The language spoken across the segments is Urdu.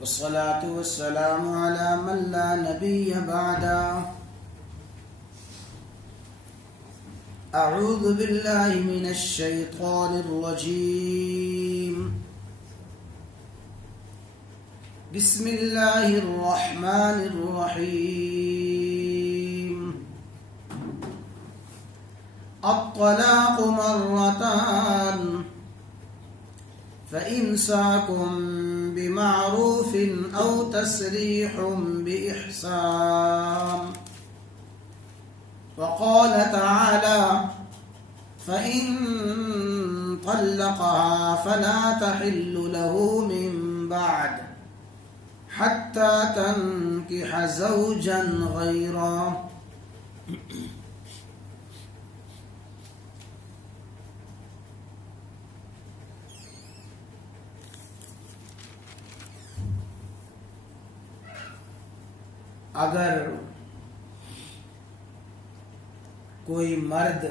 والصلاة والسلام على من لا نبي بعده. أعوذ بالله من الشيطان الرجيم. بسم الله الرحمن الرحيم. الطلاق مرتان فإمساك بمعروف أو تسريح بإحسان. وقال تعالى: فإن طلقها فلا تحل له من بعد حتى تنكح زوجا غيره. اگر کوئی مرد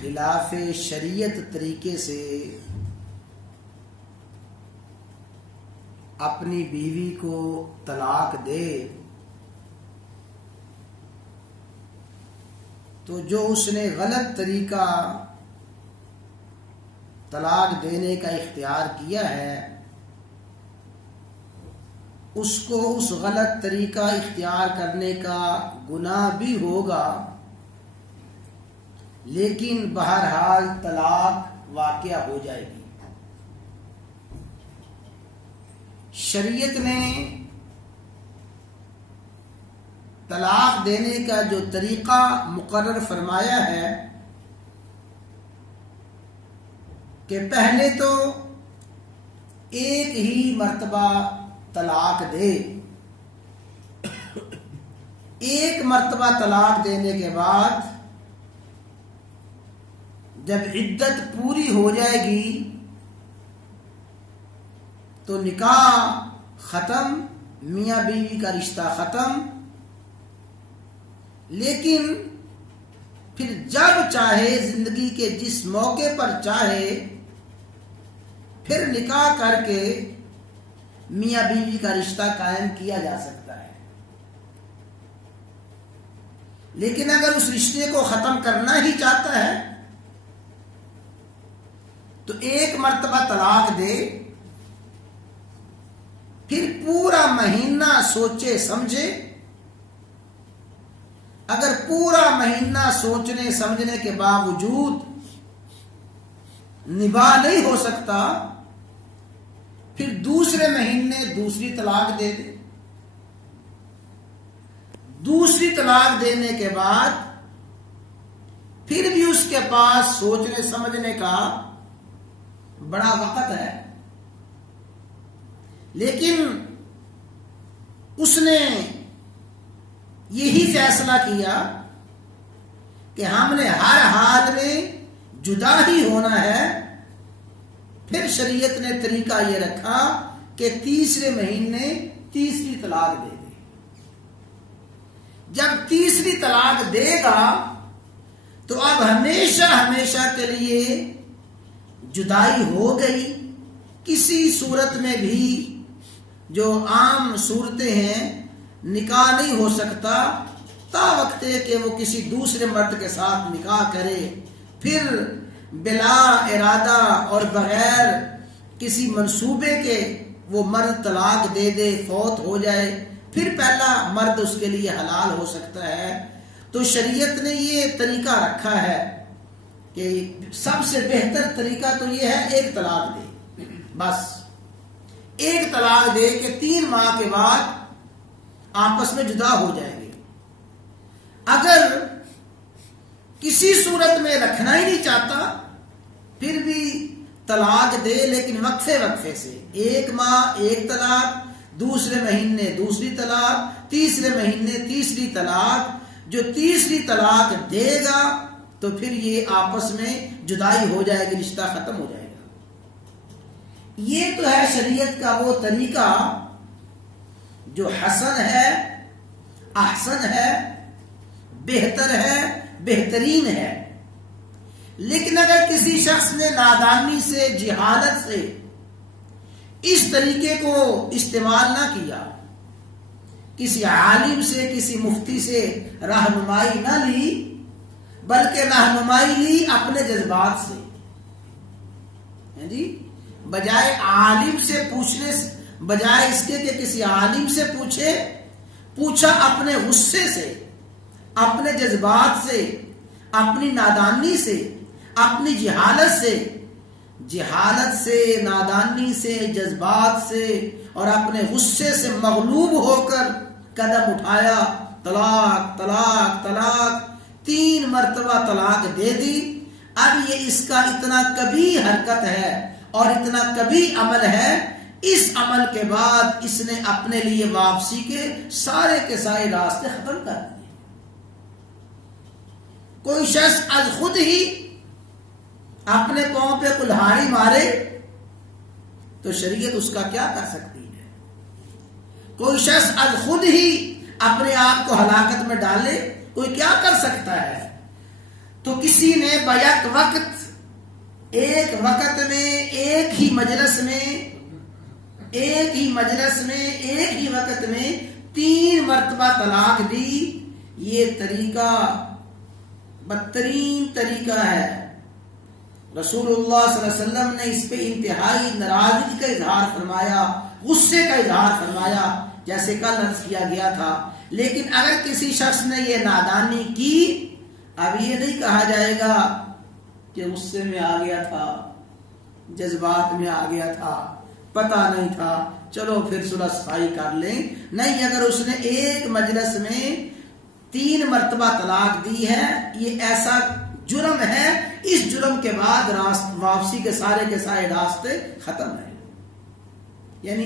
خلاف شریعت طریقے سے اپنی بیوی کو طلاق دے تو جو اس نے غلط طریقہ طلاق دینے کا اختیار کیا ہے اس کو اس غلط طریقہ اختیار کرنے کا گناہ بھی ہوگا، لیکن بہرحال طلاق واقع ہو جائے گی۔ شریعت نے طلاق دینے کا جو طریقہ مقرر فرمایا ہے کہ پہلے تو ایک ہی مرتبہ طلاق دے، ایک مرتبہ طلاق دینے کے بعد جب عدت پوری ہو جائے گی تو نکاح ختم، میاں بیوی کا رشتہ ختم، لیکن پھر جب چاہے زندگی کے جس موقع پر چاہے پھر نکاح کر کے میاں بیوی کا رشتہ قائم کیا جا سکتا ہے۔ لیکن اگر اس رشتے کو ختم کرنا ہی چاہتا ہے تو ایک مرتبہ طلاق دے، پھر پورا مہینہ سوچے سمجھے۔ اگر پورا مہینہ سوچنے سمجھنے کے باوجود نباہ نہیں ہو سکتا پھر دوسرے مہینے دوسری طلاق دے دے۔ دوسری طلاق دینے کے بعد پھر بھی اس کے پاس سوچنے سمجھنے کا بڑا وقت ہے، لیکن اس نے یہی فیصلہ کیا کہ ہم نے ہر حال میں جدا ہی ہونا ہے، پھر شریعت نے طریقہ یہ رکھا کہ تیسرے مہینے تیسری طلاق دے دے۔ جب تیسری طلاق دے گا تو اب ہمیشہ ہمیشہ کے لیے جدائی ہو گئی۔ کسی صورت میں بھی جو عام صورتیں ہیں نکاح نہیں ہو سکتا تا وقت کہ وہ کسی دوسرے مرد کے ساتھ نکاح کرے، پھر بلا ارادہ اور بغیر کسی منصوبے کے وہ مرد طلاق دے دے، فوت ہو جائے، پھر پہلا مرد اس کے لیے حلال ہو سکتا ہے۔ تو شریعت نے یہ طریقہ رکھا ہے کہ سب سے بہتر طریقہ تو یہ ہے ایک طلاق دے، بس ایک طلاق دے کہ 3 ماہ کے بعد آپس میں جدا ہو جائیں گے۔ اگر کسی صورت میں رکھنا ہی نہیں چاہتا پھر بھی طلاق دے، لیکن وقفے وقفے سے 1 ماہ ایک طلاق، دوسرے مہینے دوسری طلاق، تیسرے مہینے تیسری طلاق۔ جو تیسری طلاق دے گا تو پھر یہ آپس میں جدائی ہو جائے گی، رشتہ ختم ہو جائے گا۔ یہ تو ہے شریعت کا وہ طریقہ جو حسن ہے، احسن ہے، بہتر ہے، بہترین ہے۔ لیکن اگر کسی شخص نے نادانی سے، جہالت سے اس طریقے کو استعمال نہ کیا، کسی عالم سے کسی مفتی سے رہنمائی نہ لی، بلکہ رہنمائی لی اپنے جذبات سے. جی بجائے عالم سے پوچھنے سے، بجائے اس کے کہ کسی عالم سے پوچھا اپنے غصے سے، اپنے جذبات سے، اپنی نادانی سے، اپنی جہالت سے، نادانی سے، جذبات سے اور اپنے غصے سے مغلوب ہو کر قدم اٹھایا، طلاق طلاق طلاق، 3 مرتبہ طلاق دے دی. اب یہ اس کا اتنا کبھی حرکت ہے اور اتنا کبھی عمل ہے، اس عمل کے بعد اس نے اپنے لیے واپسی کے سارے راستے ختم کر دیے. کوئی شخص از خود ہی اپنے پاؤں پہ کلہاڑی مارے تو شریعت اس کا کیا کر سکتی ہے؟ کوئی شخص از خود ہی اپنے آپ کو ہلاکت میں ڈالے، کوئی کیا کر سکتا ہے؟ تو کسی نے بیک وقت، ایک وقت میں، ایک ہی مجلس میں، ایک ہی وقت میں 3 مرتبہ طلاق دی. یہ طریقہ بدترین طریقہ ہے. رسول اللہ صلی اللہ علیہ وسلم نے اس پہ انتہائی ناراضگی کا اظہار فرمایا، غصے کا اظہار فرمایا، جیسے کل عرض کیا گیا تھا. لیکن اگر کسی شخص نے یہ نادانی کی، اب یہ نہیں کہا جائے گا کہ غصے میں آ گیا تھا، جذبات میں آ گیا تھا، پتہ نہیں تھا، چلو پھر صلح صفائی کر لیں. نہیں، اگر اس نے ایک مجلس میں 3 مرتبہ طلاق دی ہے، یہ ایسا جرم ہے، اس جرم کے بعد واپسی کے سارے راستے ختم ہیں. یعنی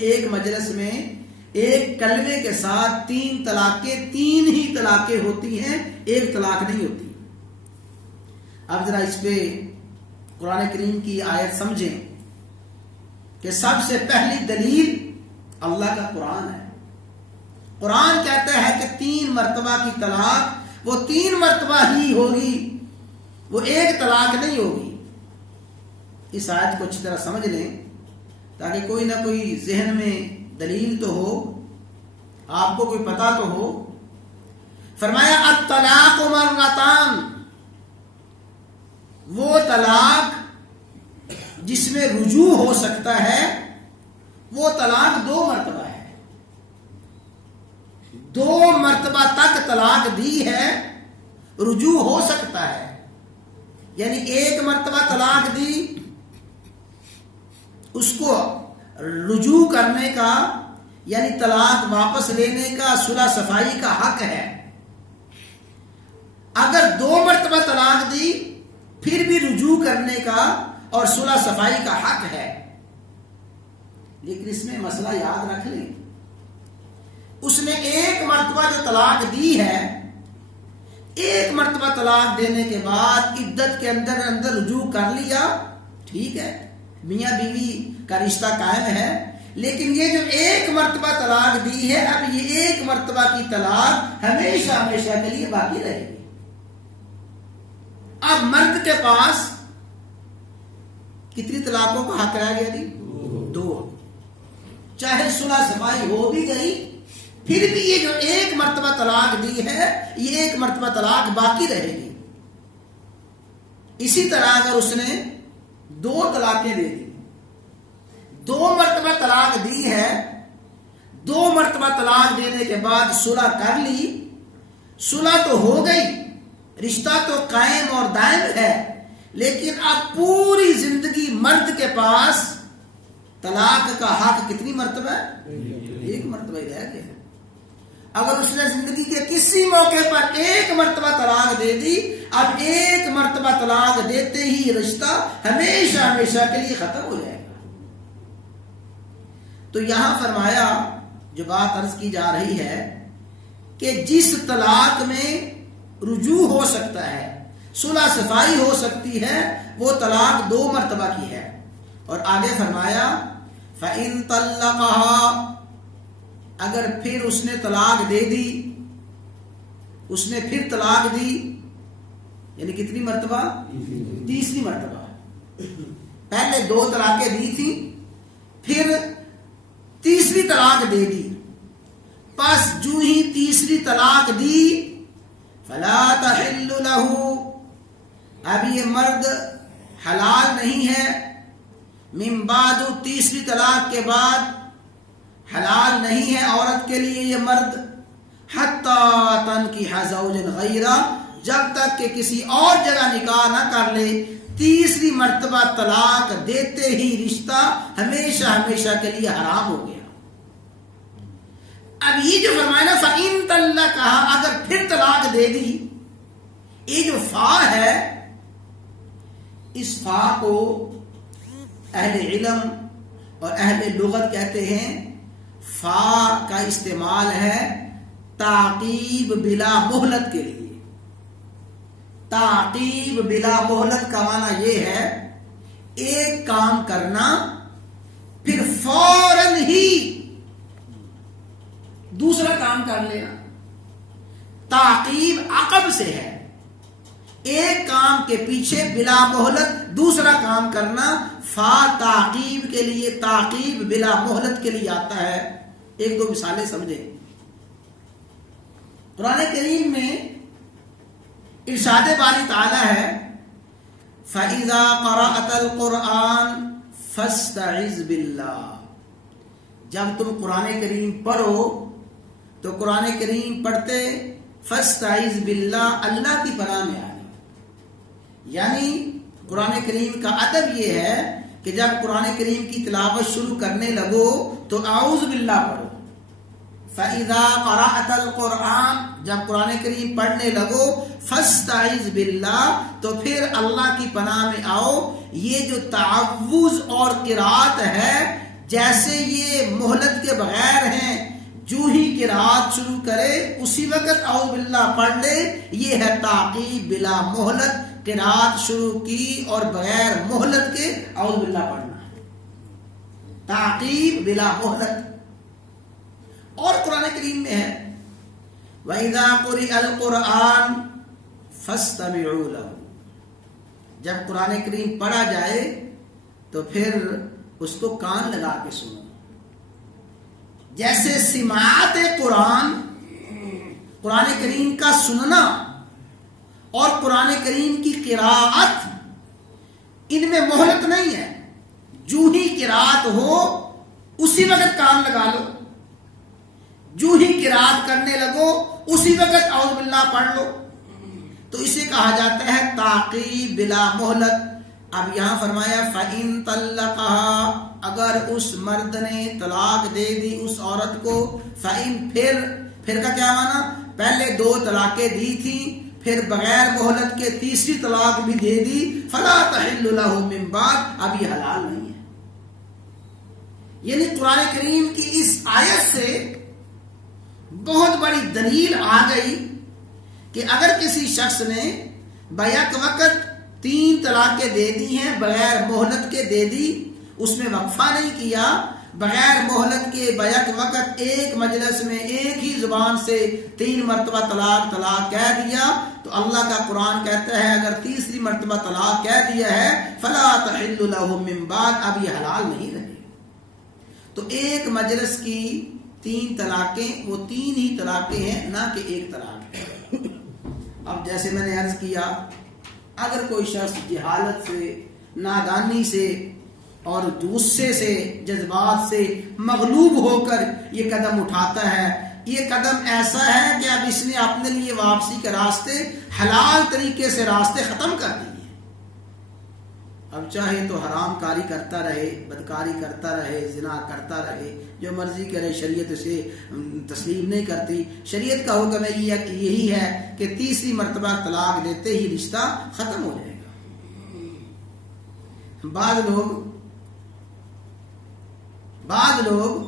ایک مجلس میں ایک کلمے کے ساتھ 3 طلاقیں، 3 ہی طلاقیں ہوتی ہیں، ایک طلاق نہیں ہوتی. اب ذرا اس پہ قرآن کریم کی آیت سمجھیں کہ سب سے پہلی دلیل اللہ کا قرآن ہے. قرآن کہتا ہے کہ 3 مرتبہ کی طلاق وہ 3 مرتبہ ہی ہوگی، وہ ایک طلاق نہیں ہوگی. اس آیت کو اچھی طرح سمجھ لیں تاکہ کوئی نہ کوئی ذہن میں دلیل تو ہو، آپ کو کوئی پتہ تو ہو. فرمایا الطلاق مرتان، وہ طلاق جس میں رجوع ہو سکتا ہے، وہ طلاق 2 مرتبہ ہے. 2 مرتبہ تک طلاق دی ہے، رجوع ہو سکتا ہے. یعنی 1 مرتبہ طلاق دی، اس کو رجوع کرنے کا یعنی طلاق واپس لینے کا، صلح صفائی کا حق ہے. اگر 2 مرتبہ طلاق دی پھر بھی رجوع کرنے کا اور صلح صفائی کا حق ہے. لیکن اس میں مسئلہ یاد رکھ لیں، اس نے 1 مرتبہ جو طلاق دی ہے، 1 مرتبہ طلاق دینے کے بعد عدت کے اندر رجوع کر لیا، ٹھیک ہے، میاں بیوی کا رشتہ قائم ہے. لیکن یہ جو 1 مرتبہ طلاق دی ہے، اب یہ 1 مرتبہ کی طلاق ہمیشہ کے لیے باقی رہے گی. اب مرد کے پاس کتنی طلاقوں کا حق رہ گیا؟ 2. چاہے صلح صفائی ہو بھی گئی، پھر بھی یہ جو 1 مرتبہ طلاق دی ہے، یہ 1 مرتبہ طلاق باقی رہے گی. اسی طرح اگر اس نے 2 طلاقیں دے دی، 2 مرتبہ طلاق دی ہے، 2 مرتبہ طلاق دینے کے بعد صلح کر لی، صلح تو ہو گئی، رشتہ تو قائم اور دائم ہے، لیکن اب پوری زندگی مرد کے پاس طلاق کا حق کتنی مرتبہ ہے؟ 1 مرتبہ ہی رہ گیا. اگر اس نے زندگی کے کسی موقع پر 1 مرتبہ طلاق دے دی، اب 1 مرتبہ طلاق دیتے ہی رشتہ ہمیشہ کے لیے ختم ہو جائے گا. تو یہاں فرمایا، جو بات عرض کی جا رہی ہے کہ جس طلاق میں رجوع ہو سکتا ہے، صلح صفائی ہو سکتی ہے، وہ طلاق 2 مرتبہ کی ہے. اور آگے فرمایا فَإِن طَلَّقَهَا، اگر پھر اس نے طلاق دے دی، اس نے پھر طلاق دی، یعنی کتنی مرتبہ؟ 3ری مرتبہ. پہلے 2 طلاقیں دی تھی، پھر تیسری طلاق دے دی، پس جو ہی تیسری طلاق دی فلا تحل له، اب یہ مرد حلال نہیں ہے، من بعد تیسری طلاق کے بعد حلال نہیں ہے عورت کے لیے یہ مرد، حتی تنکح زوجا غیرہ، جب تک کہ کسی اور جگہ نکاح نہ کر لے۔ تیسری مرتبہ طلاق دیتے ہی رشتہ ہمیشہ ہمیشہ کے لیے حرام ہو گیا۔ اب یہ جو فرمایا نا فَإِن طَلَّقَهَا، اگر پھر طلاق دے دی، یہ جو فا ہے اس فا کو اہل علم اور اہل لغت کہتے ہیں فا کا استعمال ہے تعقیب بلا مہلت کے لیے۔ تعقیب بلا مہلت کا معنی یہ ہے ایک کام کرنا پھر فوراً ہی دوسرا کام کر لینا۔ تعقیب عقب سے ہے، ایک کام کے پیچھے بلا مہلت دوسرا کام کرنا۔ فا تعقیب کے لیے، تعقیب بلا مہلت کے لیے آتا ہے۔ ایک دو مثالیں سمجھیں۔ قرآن کریم میں ارشاد باری تعالی ہے فَإِذَا قَرَأْتَ الْقُرْآنَ فَاسْتَعِذْ بِاللَّهِ، جب تم قرآن کریم پڑھو تو قرآن کریم پڑھتے فَاسْتَعِذْ بِاللَّهِ، اللہ کی پناہ میں آ جاؤ۔ یعنی قرآن کریم کا ادب یہ ہے کہ جب قرآن کریم کی تلاوت شروع کرنے لگو تو اعوذ باللہ پڑھو۔ فَإِذَا قَرَأْتَ الْقُرْآنَ، جب قرآن کریم پڑھنے لگو فَاسْتَعِذْ بِاللَّهِ، تو پھر اللہ کی پناہ میں آؤ۔ یہ جو تعوذ اور قرات ہے جیسے یہ مہلت کے بغیر ہیں، جو ہی قرات شروع کرے اسی وقت اعوذ باللہ پڑھ لے، یہ ہے تعقیب بلا مہلت۔ قرات شروع کی اور بغیر مہلت کے اعوذ باللہ پڑھنا، تعقیب بلا مہلت۔ اور قرآن کریم میں ہے وَإِذَا قُرِئَ الْقُرْآنُ فَاسْتَمِعُوا لَهُ، جب قرآن کریم پڑھا جائے تو پھر اس کو کان لگا کے سنو۔ جیسے سماعت قرآن، قرآن کریم کا سننا اور قرآن کریم کی قراءت، ان میں مہلت نہیں ہے۔ جو ہی قراءت ہو اسی وقت کان لگا لو، جو ہی قراءت کرنے لگو اسی وقت اعوذ باللہ پڑھ لو، تو اسے کہا جاتا ہے تعقیب بلا مہلت۔ اب یہاں فرمایا فَإِن طَلَّقَهَا، اگر اس مرد نے طلاق دے دی اس عورت کو، فَإِن، پھر کا کیا معنی؟ پہلے دو طلاقیں دی تھی، پھر بغیر مہلت کے تیسری طلاق بھی دے دی، فَلَا تَحِلُّ لَهُ مِن بَعْدُ، اب یہ حلال نہیں ہے۔ یعنی قرآن کریم کی اس آیت سے بہت بڑی دلیل آ گئی کہ اگر کسی شخص نے بیک وقت 3 طلاقیں دے دی ہیں، بغیر مہلت کے دے دی، اس میں وقفہ نہیں کیا، بغیر مہلت کے بیک وقت ایک مجلس میں ایک ہی زبان سے 3 مرتبہ طلاق طلاق کہہ دیا، تو اللہ کا قرآن کہتا ہے اگر تیسری مرتبہ طلاق کہہ دیا ہے فلا تحل له من بعد، اب یہ حلال نہیں رہے۔ تو ایک مجلس کی 3 طلاقیں، وہ 3 ہی طلاقیں ہیں، نہ کہ ایک طلاق ہے۔ اب جیسے میں نے عرض کیا، اگر کوئی شخص جہالت سے، نادانی سے اور غصے سے، جذبات سے مغلوب ہو کر یہ قدم اٹھاتا ہے، یہ قدم ایسا ہے کہ اب اس نے اپنے لیے واپسی کے راستے، حلال طریقے سے راستے ختم کر دیے۔ اب چاہے تو حرام کاری کرتا رہے، بدکاری کرتا رہے، زنا کرتا رہے، جو مرضی کرے، شریعت اسے تسلیم نہیں کرتی۔ شریعت کا حکم یہی ہے کہ تیسری مرتبہ طلاق دیتے ہی رشتہ ختم ہو جائے گا۔ بعض لوگ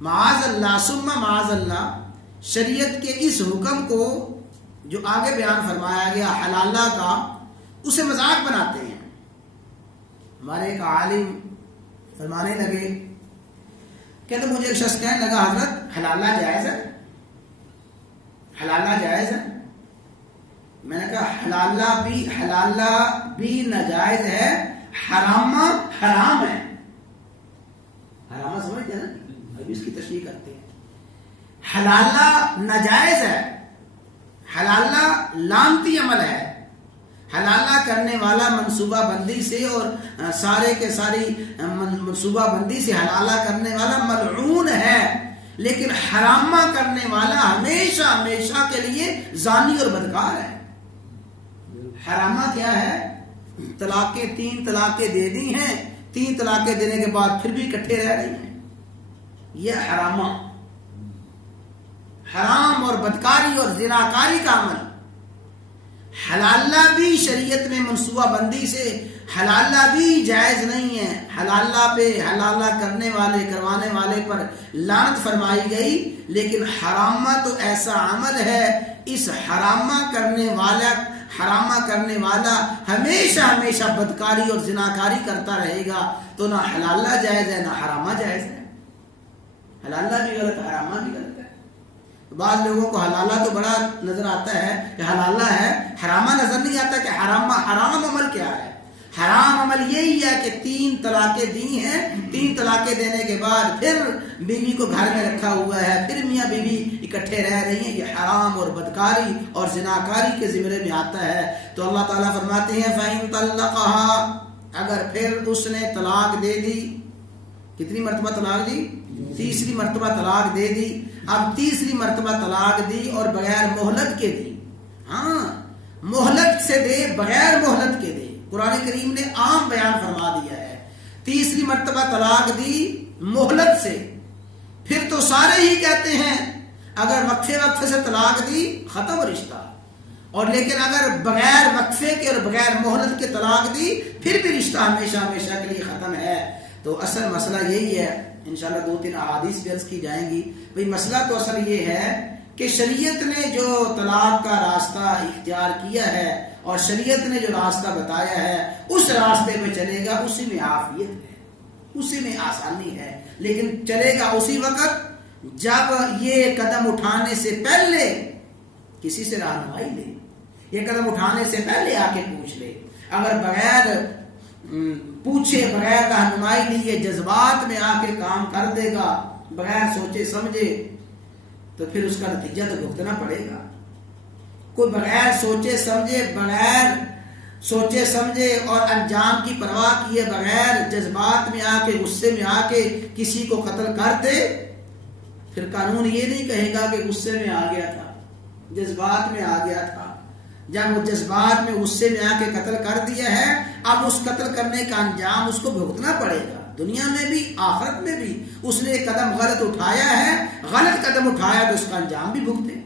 معاذ اللہ ثم معاذ اللہ شریعت کے اس حکم کو جو آگے بیان فرمایا گیا حلالہ کا، اسے مذاق بناتے ہیں۔ ہمارے ایک عالم فرمانے لگے کہ تو مجھے ایک شخص کہنے لگا حضرت حلالہ جائز ہے، حلالہ جائز ہے۔ میں نے کہا حلالہ بھی ناجائز ہے، حرام ہے۔ حلالہ ناجائز ہے، حلالہ لعنتی عمل ہے، حلالہ کرنے والا منصوبہ بندی سے اور سارے کے ساری منصوبہ بندی سے حلالہ کرنے والا ملعون ہے، لیکن حرامہ کرنے والا ہمیشہ ہمیشہ کے لیے زانی اور بدکار ہے۔ حرامہ کیا ہے؟ طلاقیں 3 طلاقیں دے دی ہیں، 3 طلاقیں دینے کے بعد پھر بھی اکٹھے رہ رہی ہیں، یہ حرامہ، حرام اور بدکاری اور زناکاری کا عمل۔ حلالہ بھی شریعت میں منصوبہ بندی سے حلالہ بھی جائز نہیں ہے، حلالہ پہ حلالہ کرنے والے کروانے والے پر لعنت فرمائی گئی، لیکن حرامہ تو ایسا عمل ہے، اس حرامہ کرنے والا ہمیشہ ہمیشہ بدکاری اور زناکاری کرتا رہے گا، تو نہ حلالہ جائز ہے نہ حرامہ جائز ہے، حلالہ بھی غلط ہے حرامہ بھی غلط ہے۔ بعض لوگوں کو حلالہ تو بڑا نظر آتا ہے کہ حلالہ ہے، حرامہ نظر نہیں آتا کہ حرام عمل کیا ہے۔ حرام عمل یہی ہے کہ 3 طلاقیں دی ہیں، 3 طلاقیں دینے کے بعد پھر بیوی کو گھر میں رکھا ہوا ہے، پھر میاں بیوی اکٹھے رہ رہی ہیں، یہ حرام اور بدکاری اور زناکاری کے زمرے میں آتا ہے۔ تو اللہ تعالیٰ فرماتے ہیں فَإِن طَلَّقَهَا، اگر پھر اس نے طلاق دے دی، کتنی مرتبہ طلاق دی؟ تیسری مرتبہ طلاق دے دی۔ اب تیسری مرتبہ طلاق دی اور بغیر مہلت کے دی، ہاں مہلت سے دے، بغیر مہلت کے دے، قرآن کریم نے عام بیان فرما دیا ہے۔ تیسری مرتبہ طلاق دی مہلت سے، پھر تو سارے ہی کہتے ہیں اگر وقفے سے طلاق دی ختم رشتہ، اور لیکن اگر بغیر وقفے کے اور بغیر مہلت کے طلاق دی پھر بھی رشتہ ہمیشہ ہمیشہ کے لیے ختم ہے۔ تو اصل مسئلہ یہی ہے، انشاءاللہ 2-3 احادیث درج کی جائیں گی۔ بھئی مسئلہ تو اصل یہ ہے کہ شریعت نے جو طلاق کا راستہ اختیار کیا ہے اور شریعت نے جو راستہ بتایا ہے اس راستے پہ چلے گا، اسی میں عافیت ہے، اسی میں آسانی ہے، لیکن چلے گا اسی وقت جب یہ قدم اٹھانے سے پہلے کسی سے رہنمائی لے، یہ قدم اٹھانے سے پہلے آ کے پوچھ لے۔ اگر بغیر پوچھے، بغیر رہنمائی لیے جذبات میں آ کے کام کر دے گا، بغیر سوچے سمجھے، تو پھر اس کا نتیجہ تو بھگتنا پڑے گا۔ کوئی بغیر سوچے سمجھے اور انجام کی پرواہ کیے بغیر جذبات میں آ کے، غصے میں آ کے کسی کو قتل کر دے، پھر قانون یہ نہیں کہے گا کہ غصے میں آ گیا تھا، جذبات میں آ گیا تھا۔ جب وہ جذبات میں غصے میں آ کے قتل کر دیا ہے، اب اس قتل کرنے کا انجام اس کو بھگتنا پڑے گا، دنیا میں بھی آخرت میں بھی۔ اس نے قدم غلط اٹھایا ہے، غلط قدم اٹھایا تو اس کا انجام بھی بھگتے۔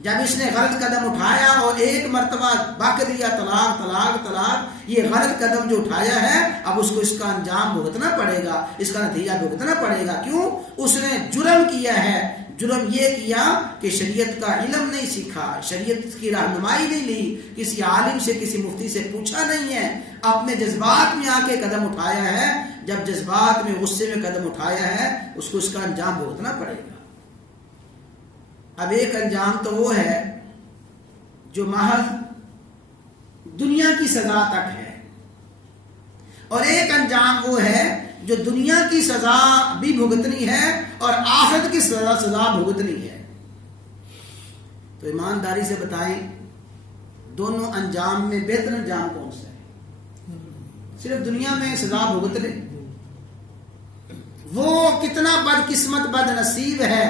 جب اس نے غلط قدم اٹھایا اور ایک مرتبہ بک دیا طلاق طلاق طلاق، یہ غلط قدم جو اٹھایا ہے اب اس کو اس کا انجام بھگتنا پڑے گا، اس کا نتیجہ بھگتنا پڑے گا۔ کیوں؟ اس نے جرم کیا ہے، جرم یہ کیا کہ شریعت کا علم نہیں سیکھا، شریعت کی رہنمائی نہیں لی، کسی عالم سے کسی مفتی سے پوچھا نہیں ہے، اپنے جذبات میں آ کے قدم اٹھایا ہے۔ جب جذبات میں غصے میں قدم اٹھایا ہے اس کو اس کا انجام بھگتنا پڑے گا۔ اب ایک انجام تو وہ ہے جو محض دنیا کی سزا تک ہے، اور ایک انجام وہ ہے جو دنیا کی سزا بھی بھگتنی ہے اور آخرت کی سزا بھگتنی ہے۔ تو ایمانداری سے بتائیں دونوں انجام میں بہتر انجام کون سا ہے؟ صرف دنیا میں سزا بھگت لے، وہ کتنا بدقسمت بد نصیب ہے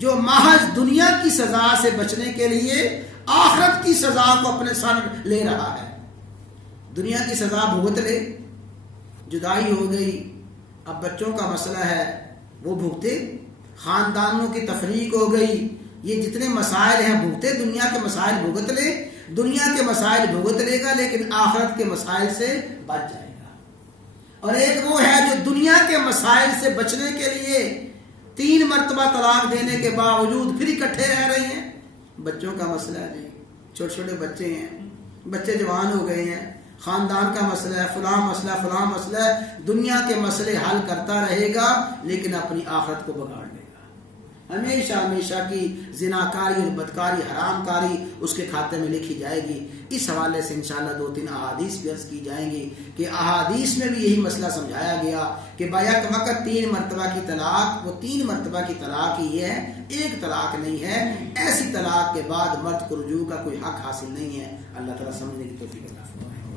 جو محض دنیا کی سزا سے بچنے کے لیے آخرت کی سزا کو اپنے سر لے رہا ہے۔ دنیا کی سزا بھگت لے، جدائی ہو گئی، اب بچوں کا مسئلہ ہے وہ بھگتے، خاندانوں کی تفریق ہو گئی، یہ جتنے مسائل ہیں بھگتے، دنیا کے مسائل بھگت لے، دنیا کے مسائل بھگت لے گا لیکن آخرت کے مسائل سے بچ جائے گا۔ اور ایک وہ ہے جو دنیا کے مسائل سے بچنے کے لیے 3 مرتبہ طلاق دینے کے باوجود پھر اکٹھے رہ رہی ہیں۔ بچوں کا مسئلہ ہے جی، چھوٹے چھوٹے بچے ہیں، بچے جوان ہو گئے ہیں، خاندان کا مسئلہ ہے، فلاں مسئلہ ہے، دنیا کے مسئلے حل کرتا رہے گا لیکن اپنی آخرت کو بگاڑ لے گا۔ ہمیشہ ہمیشہ کی زناکاری اور بدکاری حرام کاری اس کے کھاتے میں لکھی جائے گی. اس حوالے سے انشاءاللہ 2-3 احادیث بھی عرض کی جائیں گی کہ احادیث میں بھی یہی مسئلہ سمجھایا گیا کہ بیک وقت 3 مرتبہ کی طلاق وہ 3 مرتبہ کی طلاق ہی ہے, ایک طلاق نہیں ہے. ایسی طلاق کے بعد مرد کو رجوع کا کوئی حق حاصل نہیں ہے. اللہ تعالیٰ سمجھنے کی توفیق عطا فرمائے.